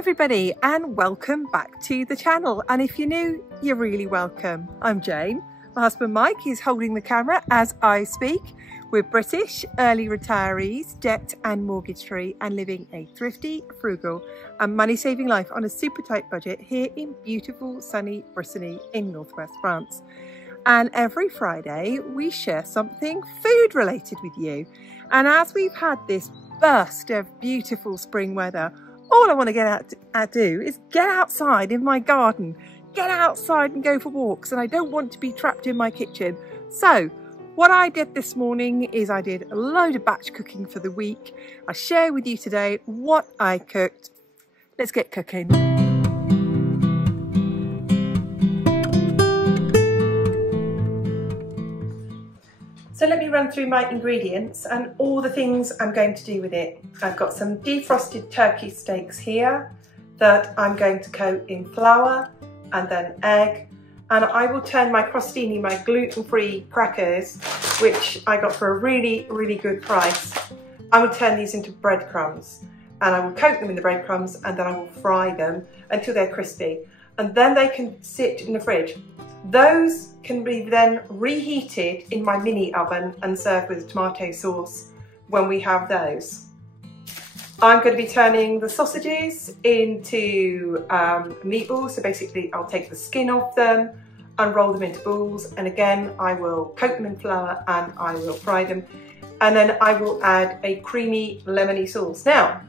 everybody and welcome back to the channel, and if you're new, you're really welcome. I'm Jane. My husband Mike is holding the camera as I speak. We're British early retirees, debt and mortgage free, and living a thrifty, frugal and money saving life on a super tight budget here in beautiful sunny Brittany in northwest France. And every Friday we share something food related with you, and as we've had this burst of beautiful spring weather, all I want to get out to do is get outside in my garden, get outside and go for walks, and I don't want to be trapped in my kitchen. So what I did this morning is I did a load of batch cooking for the week. I'll share with you today what I cooked. Let's get cooking. So let me run through my ingredients and all the things I'm going to do with it. I've got some defrosted turkey steaks here that I'm going to coat in flour and then egg. And I will turn my crostini, my gluten-free crackers, which I got for a really, really good price. I will turn these into breadcrumbs, and I will coat them in the breadcrumbs, and then I will fry them until they're crispy. And then they can sit in the fridge. Those can be then reheated in my mini oven and served with tomato sauce when we have those. I'm going to be turning the sausages into meatballs. So basically I'll take the skin off them and roll them into balls. And again, I will coat them in flour and I will fry them. And then I will add a creamy lemony sauce. Now,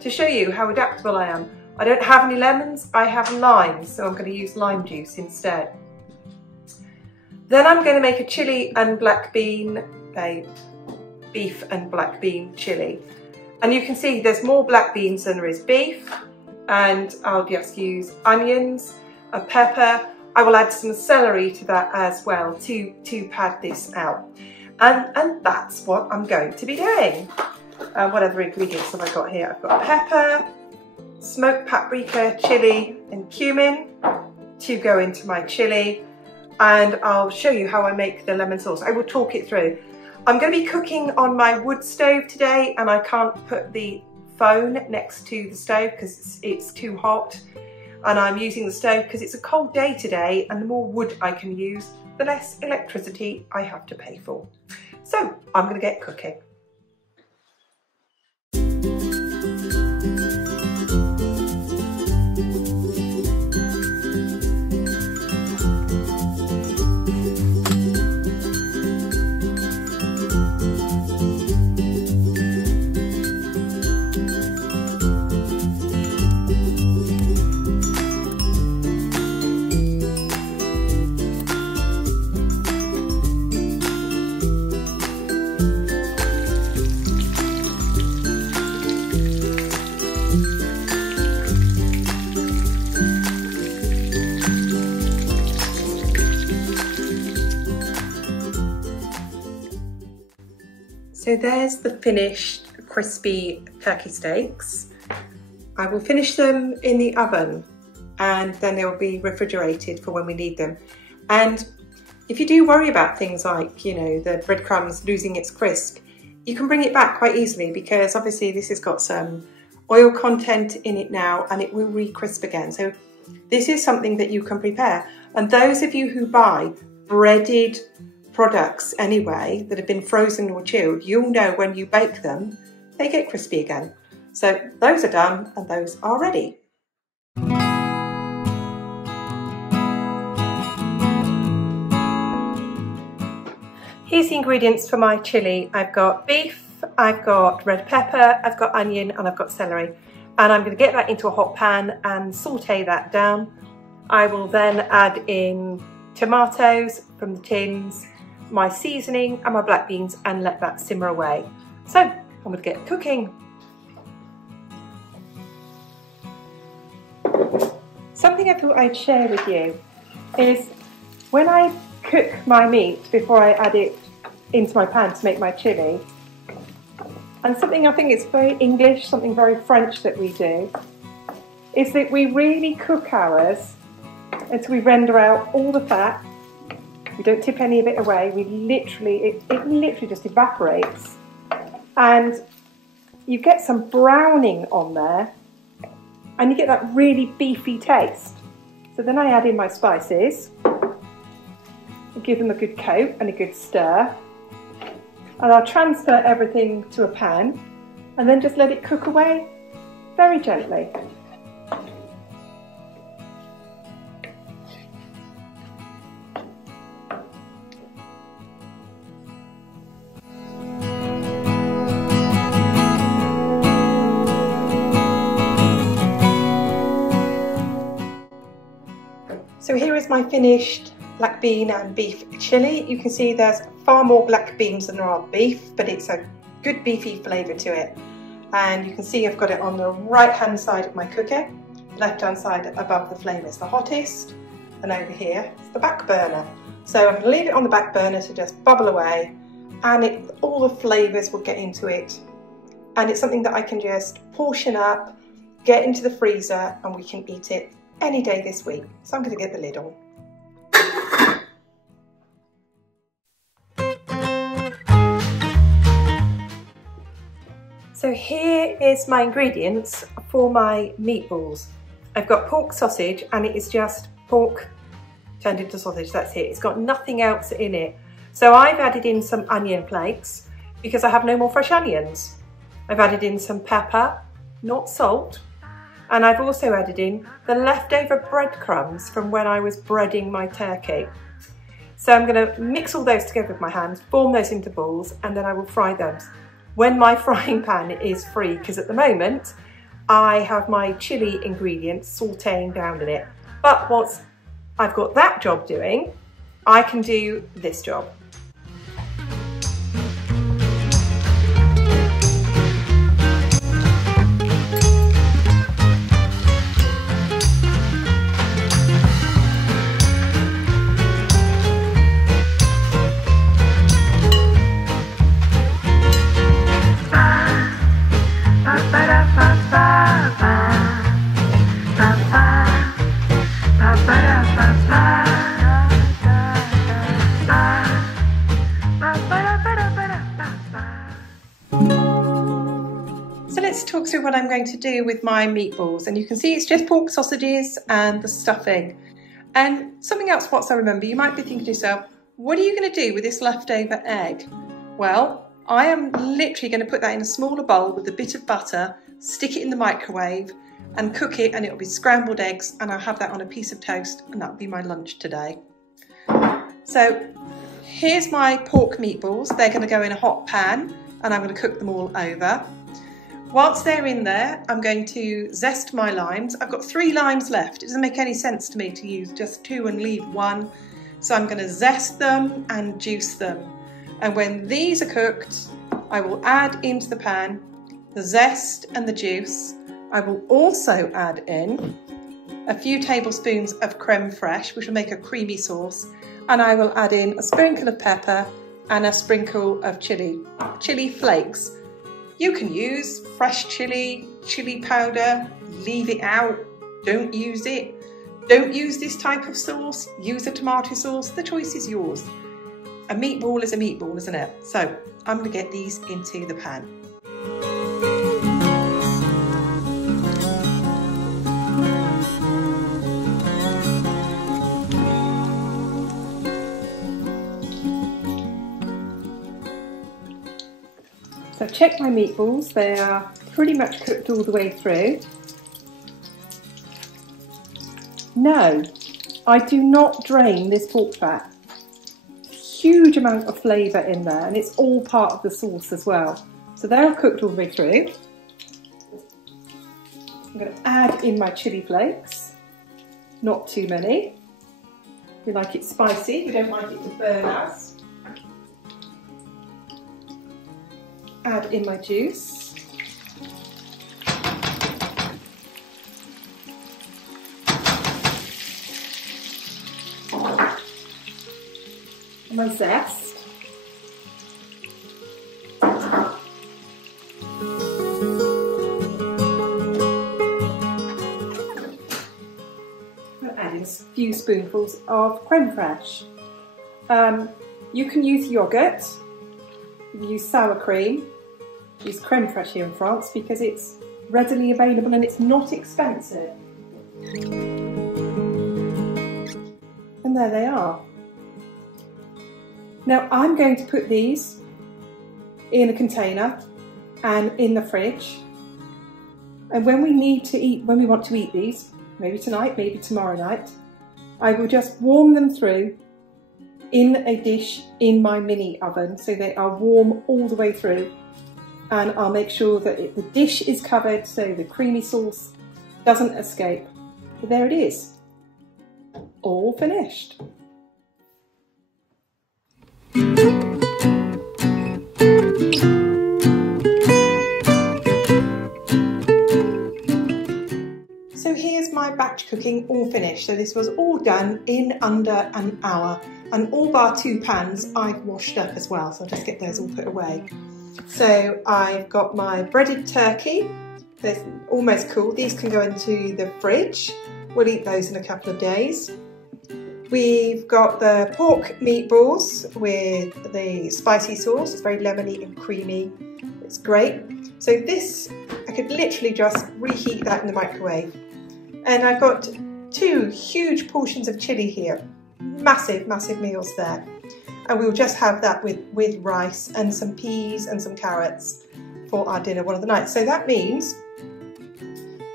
to show you how adaptable I am, I don't have any lemons, I have limes. So I'm going to use lime juice instead. Then I'm going to make a chilli and black bean, a beef and black bean chilli. And you can see there's more black beans than there is beef. And I'll just use onions, a pepper. I will add some celery to that as well to pad this out. And that's what I'm going to be doing. What other ingredients have I got here? I've got pepper, smoked paprika, chilli and cumin to go into my chilli. And I'll show you how I make the lemon sauce. I will talk it through. I'm going to be cooking on my wood stove today, and I can't put the phone next to the stove because it's too hot. And I'm using the stove because it's a cold day today, and the more wood I can use, the less electricity I have to pay for. So I'm going to get cooking. So there's the finished crispy turkey steaks. I will finish them in the oven and then they'll be refrigerated for when we need them. And if you do worry about things like, you know, the breadcrumbs losing its crisp, you can bring it back quite easily because obviously this has got some oil content in it now and it will re-crisp again. So this is something that you can prepare. And those of you who buy breaded products anyway that have been frozen or chilled, you'll know when you bake them, they get crispy again. So those are done and those are ready. Here's the ingredients for my chilli. I've got beef, I've got red pepper, I've got onion and I've got celery. And I'm going to get that into a hot pan and saute that down. I will then add in tomatoes from the tins, my seasoning and my black beans and let that simmer away. So I'm going to get cooking. Something I thought I'd share with you is when I cook my meat before I add it into my pan to make my chilli, and something I think is very English, something very French that we do, is that we really cook ours until we render out all the fat. We don't tip any of it away. We literally, it literally just evaporates. And you get some browning on there and you get that really beefy taste. So then I add in my spices, give them a good coat and a good stir, and I'll transfer everything to a pan and then just let it cook away very gently. So here is my finished black bean and beef chilli. You can see there's far more black beans than there are beef, but it's a good beefy flavour to it. And you can see I've got it on the right hand side of my cooker. The left hand side above the flame is the hottest, and over here is the back burner. So I'm going to leave it on the back burner to just bubble away, and all the flavours will get into it. And it's something that I can just portion up, get into the freezer, and we can eat it any day this week. So I'm going to get the lid on. So here is my ingredients for my meatballs. I've got pork sausage, and it is just pork turned into sausage, that's it. It's got nothing else in it. So I've added in some onion flakes because I have no more fresh onions. I've added in some pepper, not salt, and I've also added in the leftover breadcrumbs from when I was breading my turkey. So I'm going to mix all those together with my hands, form those into balls, and then I will fry them when my frying pan is free, because at the moment I have my chilli ingredients sauteing down in it. But once I've got that job doing, I can do this job. Let's talk through what I'm going to do with my meatballs, and you can see it's just pork sausages and the stuffing. And something else whilst I remember, you might be thinking to yourself, what are you going to do with this leftover egg? Well, I am literally going to put that in a smaller bowl with a bit of butter, stick it in the microwave and cook it, and it'll be scrambled eggs, and I'll have that on a piece of toast, and that'll be my lunch today. So here's my pork meatballs. They're going to go in a hot pan, and I'm going to cook them all over. Whilst they're in there, I'm going to zest my limes. I've got 3 limes left. It doesn't make any sense to me to use just 2 and leave 1. So I'm going to zest them and juice them. And when these are cooked, I will add into the pan the zest and the juice. I will also add in a few tablespoons of creme fraiche, which will make a creamy sauce. And I will add in a sprinkle of pepper and a sprinkle of chili flakes. You can use fresh chili powder, leave it out, don't use it. Don't use this type of sauce, use a tomato sauce, the choice is yours. A meatball is a meatball, isn't it? So I'm going to get these into the pan. So I've checked my meatballs, they are pretty much cooked all the way through. No, I do not drain this pork fat. Huge amount of flavour in there, and it's all part of the sauce as well. So they're cooked all the way through. I'm going to add in my chilli flakes, not too many. We like it spicy, we don't like it to burn us. Add in my juice. And my zest. I'm adding a few spoonfuls of creme fraiche. You can use yogurt, you can use sour cream, use creme fraiche here in France because it's readily available and it's not expensive. And there they are. Now I'm going to put these in a container and in the fridge. And when we want to eat these, maybe tonight, maybe tomorrow night, I will just warm them through in a dish in my mini oven so they are warm all the way through. And I'll make sure that the dish is covered so the creamy sauce doesn't escape. But there it is, all finished. So here's my batch cooking all finished. So this was all done in under an hour, and all bar 2 pans I've washed up as well, so I'll just get those all put away. So I've got my breaded turkey, they're almost cool. These can go into the fridge. We'll eat those in a couple of days. We've got the pork meatballs with the spicy sauce. It's very lemony and creamy. It's great. So this, I could literally just reheat that in the microwave. And I've got 2 huge portions of chilli here. Massive, massive meals there. And we'll just have that with rice and some peas and some carrots for our dinner one of the nights. So that means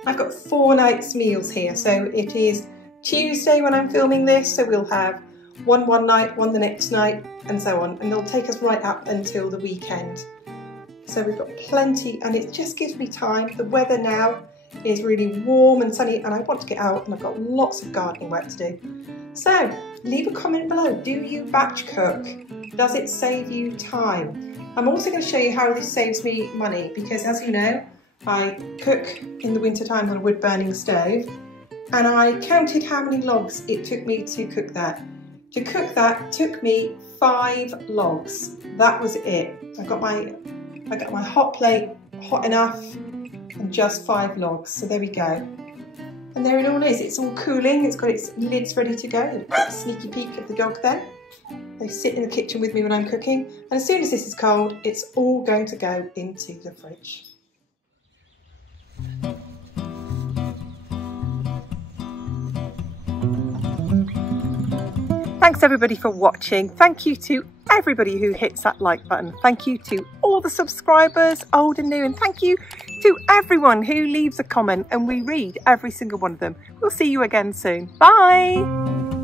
I've got 4 nights meals here. So it is Tuesday when I'm filming this, so we'll have one night, one the next night, and so on. And they'll take us right up until the weekend. So we've got plenty, and it just gives me time. The weather now is really warm and sunny, and I want to get out, and I've got lots of gardening work to do. So leave a comment below. Do you batch cook? Does it save you time? I'm also going to show you how this saves me money, because as you know, I cook in the winter time on a wood burning stove, and I counted how many logs it took me to cook that. To cook that took me 5 logs. That was it. I got my hot plate hot enough and just 5 logs. So there we go. And there it all is. It's all cooling. It's got its lids ready to go. A sneaky peek of the dog there. They sit in the kitchen with me when I'm cooking. And as soon as this is cold, it's all going to go into the fridge. Thanks everybody for watching. Thank you to everybody who hits that like button. Thank you to all the subscribers, old and new, and thank you to everyone who leaves a comment, and we read every single one of them. We'll see you again soon. Bye.